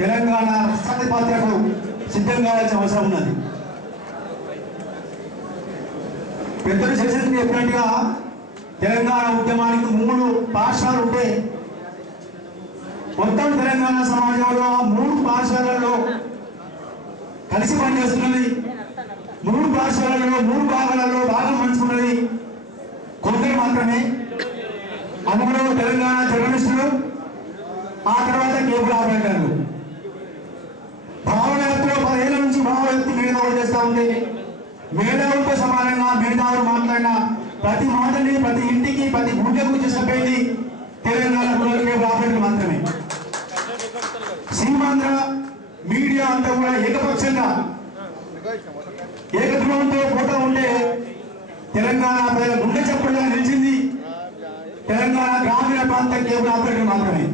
తెలంగాణ రక్షణ పాత్రకు సిద్ధం కావాల్సిన అవసరం ఉన్నది. పెద్దలు చేసేందుకు చెప్పినట్టుగా తెలంగాణ ఉద్యమానికి 3 పాఠశాలలు ఉంటే మొత్తం తెలంగాణ సమాజంలో 3 పాఠశాలల్లో కలిసి పనిచేస్తున్నది. 3 పాఠశాలల్లో 3 భాగాలలో భాగం పంచుకున్నది కొందరు మాత్రమే. అందులో తెలంగాణ జర్నలిస్టులు, ఆ తర్వాత కేబుల్ ఆపరేటర్లు. భావవ్యక్తిలో 10 ఏళ్ల నుంచి భావవ్యక్తి మేధావులు చేస్తూ ఉంటే మేధావులతో సమానంగా మేధావులు మాట్లాడిన ప్రతి మాటని ప్రతి ఇంటికి ప్రతి గుండెకు చెప్పేది తెలంగాణ కేబుల్ ఆపరేటర్లు మాత్రమే. సీమాంధ్ర మీడియా అంతా కూడా ఏకపక్షంగా ఏకధ్రువంతో పోతా ఉంటే తెలంగాణ ప్రజల గుండె చప్పుడుగా నిలిచింది తెలంగాణ గ్రామీణ ప్రాంత కేబుల్ ఆపరేటర్ మాత్రమే.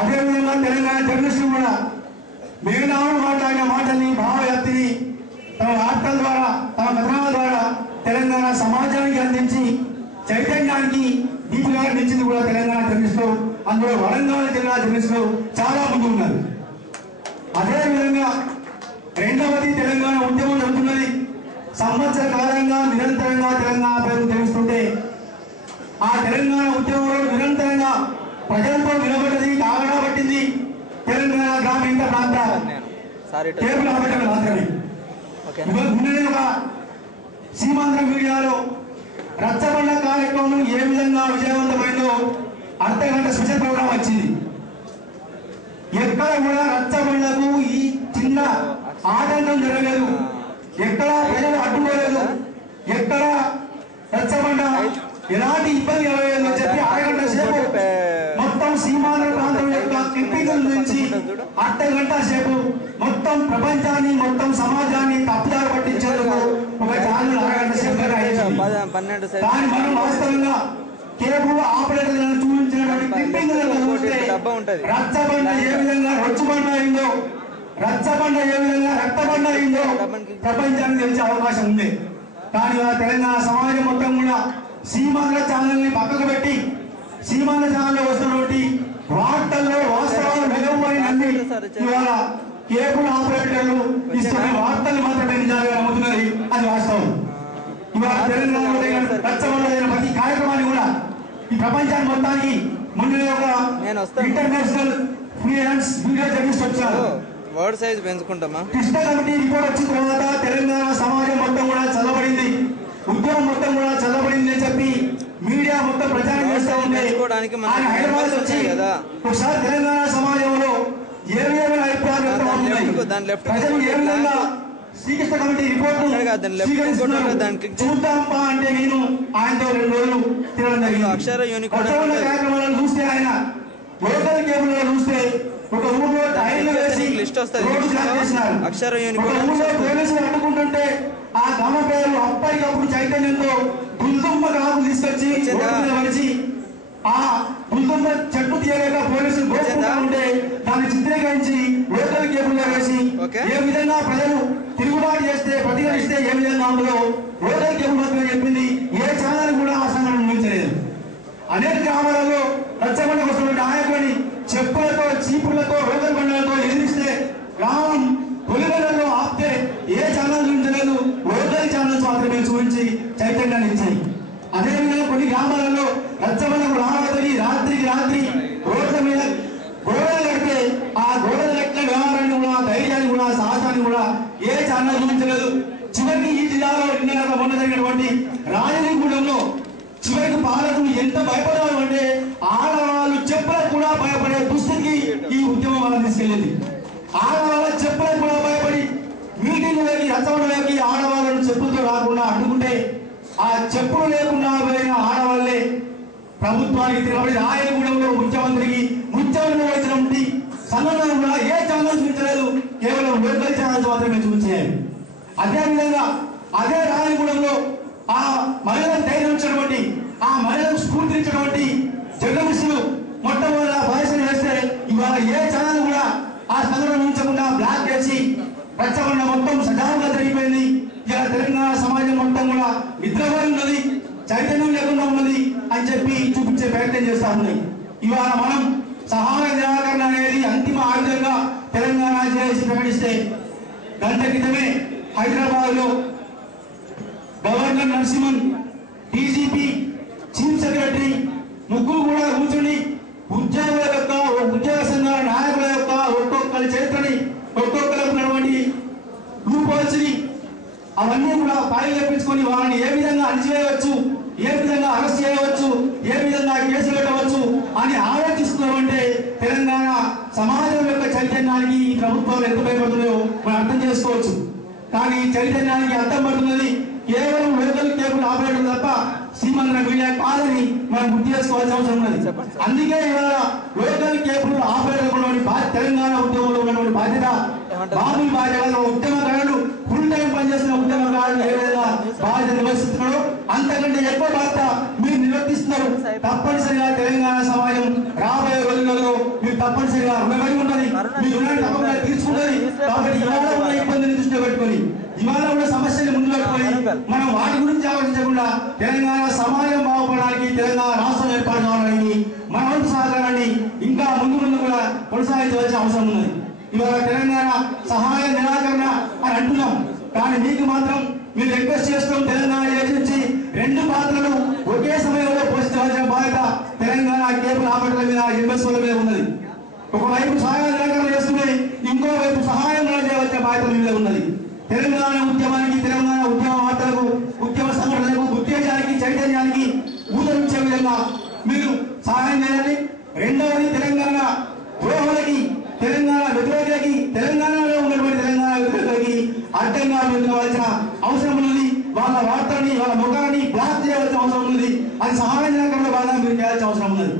అదేవిధంగా తెలంగాణ జర్నలిస్టులు కూడా మేధావులు మాట్లాడిన మాటల్ని భావవ్యాప్తిని తమ వార్తల ద్వారా తమ కథనాల ద్వారా తెలంగాణ సమాజానికి అందించి చైతన్యానికి దీపిగా నిలిచింది కూడా తెలంగాణ జర్నలిస్టులు. అందులో వరంగల్ జిల్లా జర్నలిస్టులు చాలా ముందు ఉన్నారు. అదేవిధంగా రెండవది తెలంగాణ ఉద్యమం జరుగుతున్నది. సంవత్సర కాలంగా నిరంతరంగా తెలంగాణ పేరు తెలుస్తుంటే ఆ తెలంగాణ ఉద్యమంలో నిరంతరంగా ప్రజలతో నిలబడ్డది కాగడా పట్టింది తెలంగాణ గ్రామీణ ప్రాంత కేబుల్ ఆపరేటర్లు మాత్రమే. సీమాంధ్ర మీడియాలో రచ్చబండ కార్యక్రమం ఏ విధంగా విజయవంతమైందో అర్ధగంట స్పెషల్ ప్రోగ్రాం వచ్చింది. ఎక్కడ కూడా రచ్చబండకు ఈ చిన్న ఆటంకం జరగలేదు, ఎక్కడ ప్రజలు అడ్డుకోలేదు, ఎక్కడ రచ్చబండ ఎలాంటి ఇబ్బంది కలగలేదు అని చెప్పి అరగంట సేపు మొత్తం సీమాంధ్ర ప్రాంతం యొక్క క్లిప్పింగ్ల నుంచి అర్ధగంట సేపు మొత్తం ప్రపంచాన్ని మొత్తం సమాజాన్ని తప్పుదారి పట్టించేందుకు ఒక ఛానల్ అరగంట సేపు కానీ మనం వాస్తవంగా కేబుల్ ఆపరేటర్లను చూపించినటువంటి క్లిప్పింగ్లను చూస్తే రచ్చబండ ఏ విధంగా రొచ్చుబండ అయిందో రచ్చబండ ఏ విధంగా రక్తబండ అయిందో ప్రపంచానికి తెలిసే అవకాశం ఉంది. కానీ ఆ తెలంగాణ సమాజం మొత్తం కూడా సీమాంధ్ర ఛానల్ ని పక్కకు పెట్టి సీమాంధ్ర ఛానల్లో వస్తున్నటువంటి వార్తల్లో వాస్తవాలు నిలవని ఇవాళ కేబుల్ ఆపరేటర్లు ఇస్తున్న వార్తలు మాత్రమే నిజాలుగా నమ్ముతున్నది. అది వాస్తవం. ఇవాళ తెలంగాణలో రచ్చబండ ప్రతి కార్యక్రమాన్ని కూడా ఈ ప్రపంచాన్ని మొత్తానికి ముందు ఒక ఇంటర్నేషనల్ ఫ్రీలాన్స్ వీడియో జర్నలిస్ట్ వచ్చారు. వర్డ్ సైజ్ పెంచుకుంటామా. కృష్ణ కమిటీ రిపోర్ట్ వచ్చిన తర్వాత తెలంగాణ సమాజం మొత్తం కూడా చల్లబడింది, ఉద్యమం మొత్తం కూడా చల్లబడింది అని చెప్పి మీడియా మొత్తం ప్రచారం చేస్తూ ఉంటే హైదరాబాద్ వచ్చి ఒకసారి తెలంగాణ సమాజంలో ఏ విధమైన అభిప్రాయాలు ప్రజలు ఏ విధంగా శ్రీకృష్ణ కమిటీ రిపోర్ట్ చూద్దాంపా అంటే నేను ఆయనతో 2 రోజులు తినడం జరిగింది. కార్యక్రమాలను చూస్తే ఆయన లోకల్ కేబుల్ చూస్తే ఒక ఊళ్ళో టైర్లు వేసి రోడ్డు బ్లాక్ చేసినారు. ఒక ఊళ్ళో పోలీసులు అడ్డుకుంటుంటే ఆ గ్రామ పేరు అప్పటికప్పుడు చైతన్యంతో గుల్దుమ్మ కాపు తీసుకొచ్చి వచ్చి ఆ గుల్దుమ్మ చెట్టు తీయలేక పోలీసులు గోసుకుంటా ఉంటే దాన్ని చిత్రీకరించి లోకల్ కేబుల్ వేసి ఏ విధంగా ప్రజలు తిరుగుబాటు చేస్తే ప్రతిఘటిస్తే ఏ విధంగా ఉండదో లోకల్ కేబుల్ మాత్రమే చెప్పింది. ఏ ఛానల్ కూడా ఆ సంఘటన నిలిచలేదు. అనేక గ్రామాలలో రచ్చబండ వస్తున్న నాయకుడిని చెప్పులతో చీపులతో రోగల్ బండలతో ఎదిరిస్తే గ్రామం పొలిగలలో ఆపితే ఏ ఛానల్ చూపించలేదు, లోకల్ ఛానల్స్ మాత్రమే చూపించి చైతన్యాన్ని ఇచ్చాయి. అదేవిధంగా కొన్ని గ్రామాలలో రచ్చబండకు రావద్దని రాత్రికి రాత్రి రోడ్ల మీద గోడలు కడితే ఆ గోడల లెక్క వ్యవహారాన్ని కూడా ధైర్యాన్ని కూడా సాహసాన్ని కూడా ఏ ఛానల్ చూపించలేదు. చివరికి ఈ జిల్లాలో నిన్న మొన్న జరిగినటువంటి రాజనీగూడెంలో చివరికి పాలకులు ఎంత భయపడాలి అంటే ఆడవాళ్ళు చెప్పులకు కూడా భయపడే దుస్థితికి ఈ ఉద్యమం వాళ్ళని తీసుకెళ్ళింది. ఆడవాళ్ళ చెప్పులకు కూడా భయపడి మీటింగ్లకి రచ్చబండలకి ఆడవాళ్ళను చెప్పులతో రాకుండా అడ్డుకుంటే ఆ చెప్పులు లేకుండా పోయిన ఆడవాళ్ళే ప్రభుత్వానికి తిరగబడి రాయగూడెంలో ముఖ్యమంత్రికి వచ్చినటువంటి సంఘటనలు కూడా ఏ ఛానల్ చూపించలేదు, కేవలం లోకల్ ఛానల్స్ మాత్రమే చూపించాయి. అదేవిధంగా అదే రాయగూడెంలో ఆ మహిళలను ధైర్యించినటువంటి ఆ మహిళలకు స్ఫూర్తించినటువంటి జర్నలిస్టులు మొట్టమొదటి భాషను వేస్తే ఇవాళ ఏ ఛానల్ కూడా ఆ సంఘటన ఉంచకుండా బ్లాక్ చేసి రచ్చబండ మొత్తం సజావుగా జరిగిపోయింది. ఇలా తెలంగాణ సమాజం మొత్తం కూడా నిద్రపోయి ఉన్నది, చైతన్యం లేకుండా ఉన్నది అని చెప్పి చూపించే ప్రయత్నం చేస్తా ఉన్నాయి. ఇవాళ మనం సహాయ నిరాకరణ అనేది అంతిమ ఆయుధంగా వేసి ప్రకటిస్తే గంట క్రితమే హైదరాబాద్ లో governor Narasimhan, DGP, chief secretary ముగ్గురు కూడా కూర్చొని ఉద్యోగుల యొక్క ఉద్యోగ సంఘాల నాయకుల యొక్క ఒక్కొక్కరి చరిత్రని ఒక్కొక్కరికి ఉన్నటువంటి రూపోల్స్ని అవన్నీ కూడా ఫైల్ తెప్పించుకొని వాళ్ళని ఏ విధంగా అణిచివేయవచ్చు, ఏ విధంగా అరెస్ట్ చేయవచ్చు, ఏ విధంగా కేసు పెట్టవచ్చు అని ఆలోచిస్తున్నామంటే తెలంగాణ సమాజం యొక్క చైతన్యానికి ఈ ప్రభుత్వాలు ఎంత భయపడుతుందో మనం అర్థం చేసుకోవచ్చు. కానీ చైతన్యానికి అర్థం పడుతున్నది కేవలం లోకల్ కేబుల్ ఆపరేటర్ తప్ప సీమాంధ్ర మీడియా కాదని మనం గుర్తు చేసుకోవాల్సిన అవసరం ఉన్నది. అందుకే ఇవాళ లోకల్ కేబుల్ ఆపరేటర్ తెలంగాణ ఉద్యమంలో ఉన్నటువంటి బాధ్యత మామూలు బాధ్యత ఉద్యమకారులు ఫుల్ టైం పనిచేస్తున్న ఉద్యమకారులు ఏ విధంగా బాధ్యత నిర్వహిస్తున్నారో అంతకంటే ఎక్కువ బాధ్యత మీరు నిర్వర్తిస్తున్నారు. తప్పనిసరిగా తెలంగాణ సమాజం రాబోయే రోజులలో మీరు తప్పనిసరిగా రుణపడి ఉన్నది, మీ రుణాన్ని తప్పకుండా తీర్చుకుంటుంది. కాబట్టి ఇవాళ ఉన్న ఇబ్బందిని దృష్టిలో పెట్టుకొని, ఇవాళ ఉన్న సమస్యలు ముందు పెట్టుకొని మనం వాటి గురించి ఆలోచించకుండా తెలంగాణ సమాజం బాగుపడడానికి, తెలంగాణ రాష్ట్రం ఏర్పాటు కావడానికి మన వంతు సహకారాన్ని ఇంకా ముందు కూడా కొనసాగించవలసిన అవసరం ఉన్నది. ఇవాళ తెలంగాణ సహాయ నిరాకరణ అని అంటున్నాం, కానీ మీకు మాత్రం మీరు రిక్వెస్ట్ చేస్తాం తెలంగాణ ఏజెన్సీ రెండు పాత్రలు ఒకే సమయంలో పోషించవలసిన బాధ్యత తెలంగాణ కేబుల్ ఆపరేటర్ల మీద, ఎంఎస్ఓల మీద ఉన్నది. ఒకవైపు సహాయ నిరాకరణ చేస్తుంటే ఇంకోవైపు సహాయం చేయవలసిన బాధ్యత మీద ఉన్నది. తెలంగాణ ఉద్యమానికి, తెలంగాణ ఉద్యమ వార్తలకు, ఉద్యమ సంఘటనలకు, ఉత్తేజానికి, చైతన్యానికి ఊతమిచ్చే విధంగా మీరు సహాయం చేయాలి. రెండవది తెలంగాణ ద్రోహులకి, తెలంగాణ వ్యతిరేకులకి, తెలంగాణలో ఉన్నటువంటి తెలంగాణ వ్యతిరేకులకి అడ్డంగా నిలవలసిన అవసరం ఉన్నది. వాళ్ళ వార్తని, వాళ్ళ ముఖాన్ని బ్లాక్ చేయవలసిన అవసరం ఉన్నది. అది సహాయ నిరాకరణ బాగా మీరు చేయాల్సిన అవసరం ఉన్నది.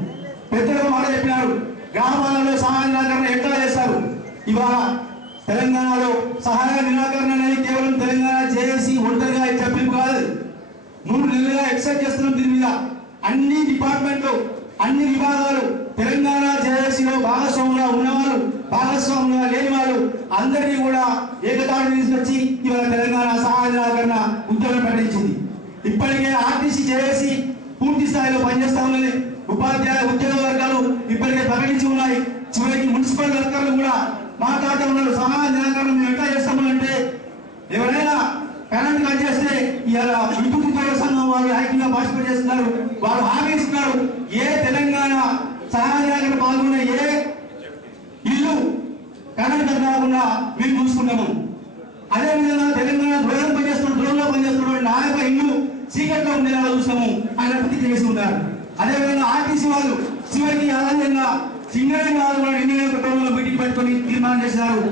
పెద్దలు మాట చెప్పినారు, గ్రామాలలో సహాయ నిరాకరణ ఎట్లా చేస్తారు. ఇవాళ తెలంగాణలో సహాయ నిరాకరణ అనేది కేవలం తెలంగాణ జేఏసీ ఒంటరిగా చెప్పిన కాదు. 3 నెలలుగా ఎక్సైజ్ చేస్తున్నాం దీని మీద. అన్ని డిపార్ట్మెంట్లు, అన్ని విభాగాలు తెలంగాణ జేఏసీలో భాగస్వాములుగా ఉన్నవారు, భాగస్వాములుగా లేని వారు అందరినీ కూడా ఏకతాటి తీసుకొచ్చి ఇవాళ తెలంగాణ సహాయ నిరాకరణ ఉద్యమం ప్రకటించింది. ఇప్పటికే ఆర్టీసీ జేఏసీ పూర్తి స్థాయిలో పనిచేస్తా ఉన్నది. ఉపాధ్యాయ ఉద్యోగ వర్గాలు ఇప్పటికే ప్రకటించి ఉన్నాయి. చివరికి మున్సిపల్ వర్కర్లు కూడా మాట్లాడుతూ ఉన్నారు. సహాయ నిరాకరణ మేము ఎట్లా చేస్తామంటే, ఎవరైనా కరెంట్ కట్ చేస్తే ఇవాళ విద్యుత్ ఉద్యోగ సంఘం వాళ్ళు యాక్టివ్గా పార్టిసిపేట్ చేస్తున్నారు. వాళ్ళు హామీ ఇస్తున్నారు, ఏ తెలంగాణ సహాయ నిరాకరణ పాల్గొన్న ఏ ఇల్లు కరెంట్ కట్ కాకుండా మేము చూసుకున్నాము. అదేవిధంగా తెలంగాణ ద్రోహంలో పనిచేస్తున్న నాయక ఇల్లు చీకట్లో ఉండేలా చూస్తాము ఆయన ప్రతిజ్ఞ చేసి ఉంటారు. అదేవిధంగా ఆర్టీసీ వాళ్ళు చివరికి ఆనందంగా సింగరేణి వాళ్ళు కూడా నిర్ణయం మీటింగ్ పెట్టుకొని తీర్మానం చేసినారు.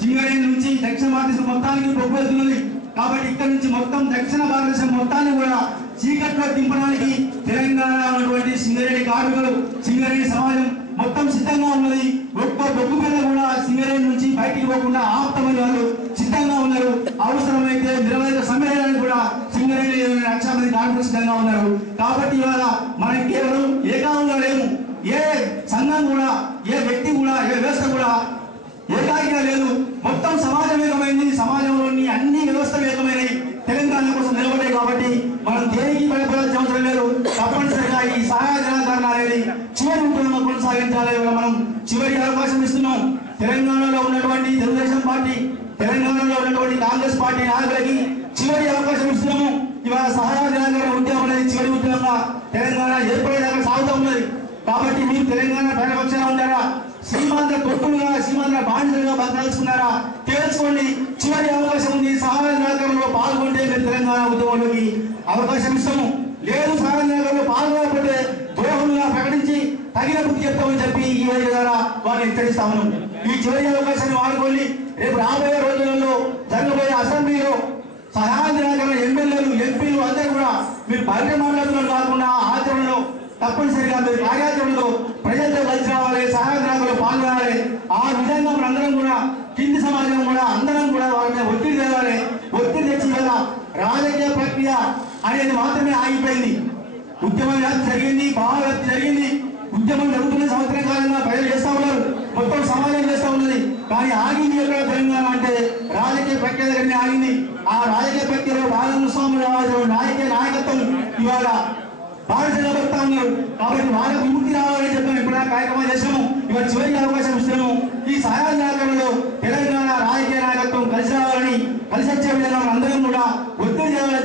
సింగరేణి నుంచి దక్షిణ భారతదేశం మొత్తానికి వెళ్తున్నది. కాబట్టి ఇక్కడ నుంచి మొత్తం దక్షిణ భారతదేశం మొత్తాన్ని కూడా చీకట్లో దింపడానికి తెలంగాణ ఉన్నటువంటి సింగరేణి కార్మికులు, సింగరేణి సమాజం మొత్తం సిద్ధంగా ఉన్నది. ఒక్క బొగ్గు మీద కూడా సింగరేణి నుంచి బయటికి పోకుండా ఆపుతామని వాళ్ళు సిద్ధంగా ఉన్నారు. అవసరమైతే నిరవధిక సమ్మేళనానికి కూడా సింగరేణి 1,00,000 మంది కార్మికులు సిద్ధంగా ఉన్నారు. కాబట్టి ఇవాళ మనం కేవలం ఏకాంగా లేము. ఏ సంఘం కూడా, ఏ వ్యక్తి కూడా, ఏ వ్యవస్థ కూడా ఏకాకిగా లేదు. మొత్తం సమాజం ఏకమైంది. సమాజంలోని అన్ని వ్యవస్థలు ఏకమైనవి తెలంగాణ కోసం నిలబడ్డాయి. కాబట్టి మనం దేనికి భయపడాల్సిన అవసరం లేదు. తప్పనిసరిగా ఈ సహాయ నిరాకరణ అనేది చివరి ఉద్యమంలో కొనసాగించాలి. మనం చివరి అవకాశం ఇస్తున్నాం. తెలంగాణలో ఉన్నటువంటి తెలుగుదేశం పార్టీ, తెలంగాణలో ఉన్నటువంటి కాంగ్రెస్ పార్టీ నాయకులకి చివరి అవకాశం ఇస్తున్నాము. ఇవాళ సహాయ నిరాకరణ ఉద్యమం అనేది చివరి ఉద్యమంగా తెలంగాణ ఏర్పడేదాకా సాగుతూ ఉన్నది. కాబట్టి మీరు తెలంగాణ ప్రజాపక్షాన ఉంటారా, సీమాంధ్ర తొట్టులుగా, సీమాంధ్ర బాధ్యతలుగా బతకాల్సుకున్నారా తెలుసుకోండి. చివరి అవకాశం ఉంది. సహాయ నిరాకరణలో పాల్గొంటే మీరు తెలంగాణ ఉద్యమంలోకి అవకాశం ఇస్తాము. లేదు సహాయ నిరాకరణలో పాల్గొనకపోతే ద్రోహులుగా ప్రకటించి తగిన బుద్ధి చెప్తామని చెప్పి ఈ వేదిక ద్వారా వారిని హెచ్చరిస్తాము. ఈ చివరి అవకాశాన్ని వాడుకోండి. రేపు రాబోయే రోజులలో జరగబోయే అసెంబ్లీలో సహాయ నిరాకరణ ఎమ్మెల్యేలు, ఎంపీలు అందరూ కూడా మీరు బయట మాట్లాడుతున్నారు కాకుండా ఆచరణలో తప్పనిసరిగా మీరు కార్యాచరణలో ప్రజలతో కలిసి రావాలి, సహాయ నిరాకరణలో పాల్గొనాలి. ఆ విధంగా మనందరం కూడా కింది సమాజం కూడా అందరం కూడా వాళ్ళ మీద ఒత్తిడి తేవాలి. ఒత్తిడి తెచ్చి కదా రాజకీయ ప్రక్రియ అనేది మాత్రమే ఆగిపోయింది. ఉద్యమం వ్యాప్తి జరిగింది, భావ వ్యాప్తి జరిగింది. ఉద్యమం జరుగుతున్న సంవత్సరం కాలంగా ప్రజలు చేస్తా ఉన్నారు, మొత్తం సమాజం చేస్తా ఉన్నది. కానీ ఆగింది ఎక్కడ తెలంగాణ అంటే రాజకీయ ప్రక్రియ దగ్గరనే ఆగింది. ఆ రాజకీయ ప్రక్రియలో భాగస్వాములు రావాల్సిన నాయకత్వం ఇవాళ బాధితులు బతుకుతా ఉన్నారు. కాబట్టి వాళ్ళకు విముక్తి రావాలని చెప్పాను. కార్యక్రమాలు చేసాము. ఇవాళ చివరికి అవకాశం ఇస్తున్నాము. ఈ సాయాహ్న కార్యక్రమంలో తెలంగాణ రాజకీయ నాయకత్వం కలిసి రావాలని, కలిసి వచ్చే విధంగా అందరం కూడా ఒత్తిడి చేయాలని